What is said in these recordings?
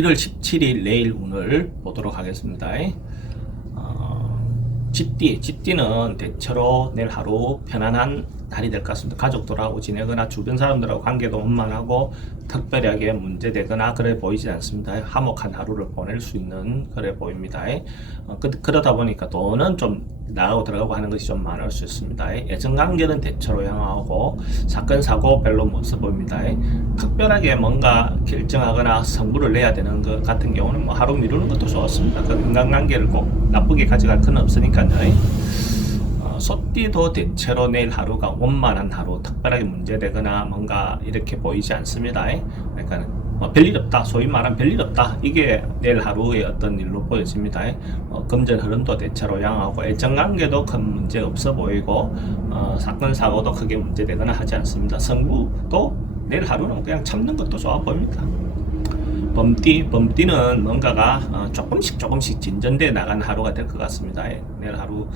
1월 17일 내일 운을 보도록 하겠습니다. 집띠는 대체로 내일 하루 편안한 날이 될 것 같습니다. 가족들하고 지내거나 주변 사람들하고 관계도 원만하고 특별하게 문제되거나 그래 보이지 않습니다. 화목한 하루를 보낼 수 있는 그래 보입니다. 그러다 보니까 돈은 좀 나가고 들어가고 하는 것이 좀 많을 수 있습니다. 애정관계는 대체로 양호하고 사건 사고 별로 없어 보입니다. 특별하게 뭔가 결정하거나 선물을 내야 되는 것 같은 경우는 뭐 하루 미루는 것도 좋습니다. 그 인간관계를 꼭 나쁘게 가져갈 건 없으니까요. 소띠도 대체로 내일 하루가 원만한 하루, 특별하게 문제되거나 뭔가 이렇게 보이지 않습니다. 그러니까 별일 없다, 소위 말하면 별일 없다, 이게 내일 하루의 어떤 일로 보여집니다. 금전 흐름도 대체로 양호하고 애정관계도 큰 문제 없어 보이고 사건 사고도 크게 문제되거나 하지 않습니다. 성부도 내일 하루는 그냥 참는 것도 좋아 보입니다. 범띠는 뭔가가 조금씩 진전돼 나가는 하루가 될 것 같습니다. 내일 하루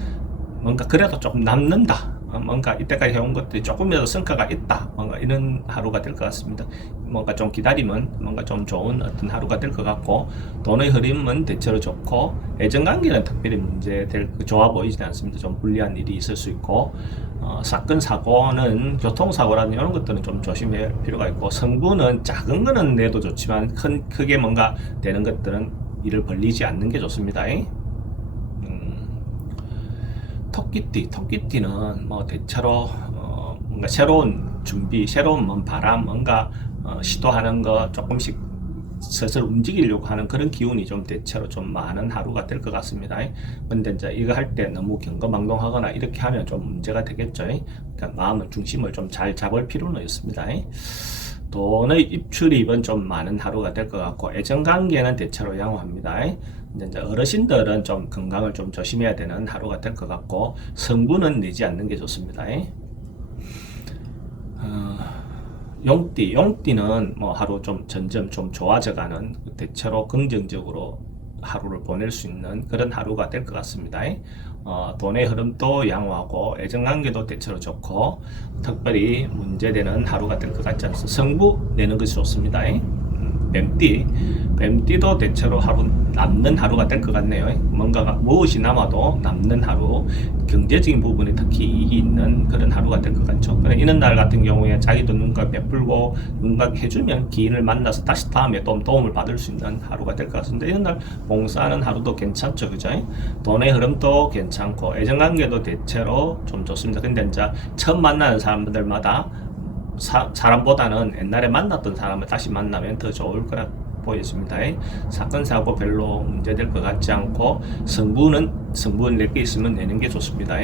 뭔가 그래도 조금 남는다, 뭔가 이때까지 해온 것들이 조금이라도 성과가 있다, 뭔가 이런 하루가 될 것 같습니다. 뭔가 좀 기다리면 뭔가 좀 좋은 어떤 하루가 될 것 같고, 돈의 흐름은 대체로 좋고, 애정관계는 특별히 문제될 좋아 보이지 않습니다. 좀 불리한 일이 있을 수 있고, 사건 사고는 교통사고라는 이런 것들은 좀 조심할 필요가 있고, 성부는 작은 거는 내도 좋지만 크게 뭔가 되는 것들은 일을 벌리지 않는 게 좋습니다. 토끼띠는 뭐 대체로 뭔가 새로운 준비, 새로운 바람, 뭔가 시도하는 거 조금씩 슬슬 움직이려고 하는 그런 기운이 좀 대체로 좀 많은 하루가 될 것 같습니다. 근데 이제 이거 할 때 너무 경거망동하거나 이렇게 하면 좀 문제가 되겠죠. 그러니까 마음의 중심을 좀 잘 잡을 필요는 있습니다. 돈의 입출입은 좀 많은 하루가 될 것 같고, 애정관계는 대체로 양호합니다. 이제 어르신들은 좀 건강을 좀 조심해야 되는 하루가 될 것 같고, 성부는 내지 않는 게 좋습니다. 용띠는 뭐 하루 좀 점점 좀 좋아져가는, 대체로 긍정적으로 하루를 보낼 수 있는 그런 하루가 될 것 같습니다. 돈의 흐름도 양호하고 애정관계도 대체로 좋고 특별히 문제되는 하루가 될 것 같지 않습니다. 성부 내는 것이 좋습니다. 뱀띠도 대체로 하루 남는 하루가 될 것 같네요. 뭔가가 무엇이 남아도 남는 하루, 경제적인 부분에 특히 이익이 있는 그런 하루가 될 것 같죠. 그래, 이런 날 같은 경우에 자기도 누군가 베풀고 누군가 해주면 기인을 만나서 다시 다음에 또 도움을 받을 수 있는 하루가 될 것 같습니다. 이런 날 봉사하는 하루도 괜찮죠, 그죠? 돈의 흐름도 괜찮고 애정관계도 대체로 좀 좋습니다. 근데 이제 처음 만나는 사람들마다 사람보다는 옛날에 만났던 사람을 다시 만나면 더 좋을 거라 보여집니다. 사건 사고 별로 문제될 것 같지 않고, 성부는 낼 게 있으면 내는 게 좋습니다.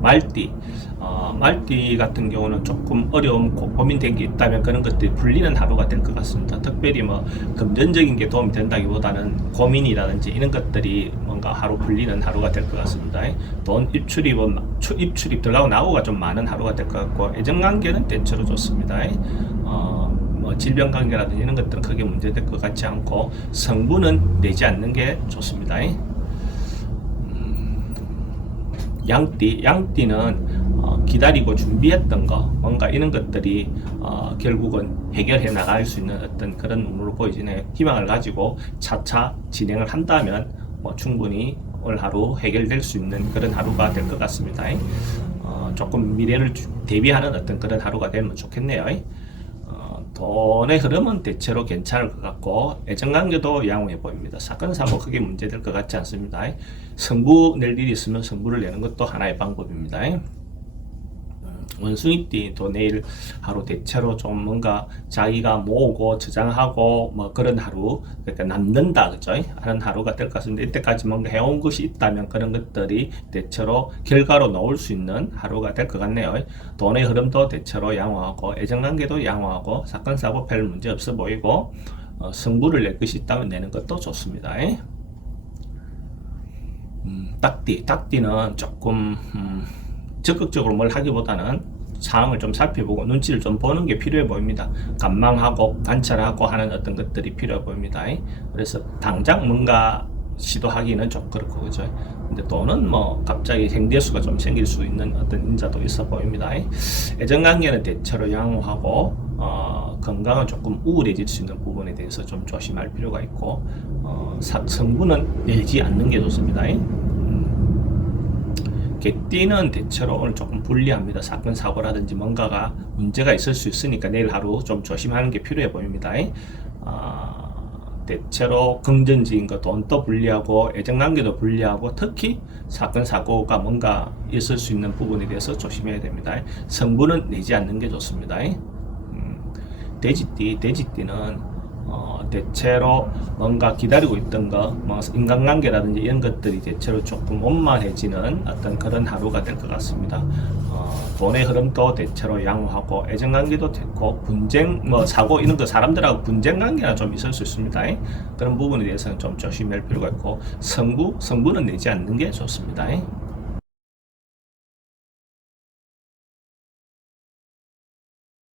말띠 같은 경우는 조금 어려움, 고민된 게 있다면 그런 것들이 풀리는 하루가 될 것 같습니다. 특별히 뭐 금전적인 게 도움이 된다기보다는 고민이라든지 이런 것들이 뭔가 하루 풀리는 하루가 될 것 같습니다. 돈 입출입 들어가고 나오고가 좀 많은 하루가 될 것 같고, 애정관계는 대체로 좋습니다. 뭐 질병관계라든지 이런 것들은 크게 문제될 것 같지 않고, 성부는 내지 않는 게 좋습니다. 양띠는 기다리고 준비했던 거, 뭔가 이런 것들이 결국은 해결해 나갈 수 있는 어떤 그런 운으로 보이지네요. 희망을 가지고 차차 진행을 한다면 뭐 충분히 오늘 하루 해결될 수 있는 그런 하루가 될 것 같습니다. 조금 미래를 대비하는 어떤 그런 하루가 되면 좋겠네요. 돈의 흐름은 대체로 괜찮을 것 같고 애정관계도 양호해 보입니다. 사건 사고 크게 문제될 것 같지 않습니다. 성부 낼 일이 있으면 성부를 내는 것도 하나의 방법입니다. 원숭이띠도 내일 하루 대체로 좀 뭔가 자기가 모으고 저장하고 뭐 그런 하루, 그러니까 남는다, 그죠? 하는 하루가 될 것 같습니다. 이때까지 뭔가 해온 것이 있다면 그런 것들이 대체로 결과로 나올 수 있는 하루가 될 것 같네요. 돈의 흐름도 대체로 양호하고 애정관계도 양호하고 사건 사고 별 문제 없어 보이고, 성부를 낼 것이 있다면 내는 것도 좋습니다. 닭띠는 조금 적극적으로 뭘 하기보다는 상황을 좀 살펴보고 눈치를 좀 보는 게 필요해 보입니다. 관망하고 관찰하고 하는 어떤 것들이 필요해 보입니다. 그래서 당장 뭔가 시도하기는 좀 그렇고 그죠. 근데 또는 뭐 갑자기 행대수가 좀 생길 수 있는 어떤 인자도 있어 보입니다. 애정관계는 대체로 양호하고 건강은 조금 우울해질 수 있는 부분에 대해서 좀 조심할 필요가 있고 성분은 내지 않는 게 좋습니다. 개띠는 대체로 오늘 조금 불리합니다. 사건 사고라든지 뭔가가 문제가 있을 수 있으니까 내일 하루 좀 조심하는 게 필요해 보입니다. 대체로 금전적인 거 돈도 불리하고 애정관계도 불리하고 특히 사건 사고가 뭔가 있을 수 있는 부분에 대해서 조심해야 됩니다. 성분은 내지 않는 게 좋습니다. 돼지띠는 대체로 뭔가 기다리고 있던 거, 뭐 인간관계라든지 이런 것들이 대체로 조금 원만해지는 어떤 그런 하루가 될 것 같습니다. 돈의 흐름도 대체로 양호하고 애정관계도 됐고 분쟁, 뭐 사고 이런 거 사람들하고 분쟁관계가 좀 있을 수 있습니다. 그런 부분에 대해서는 좀 조심할 필요가 있고 성분은 내지 않는 게 좋습니다.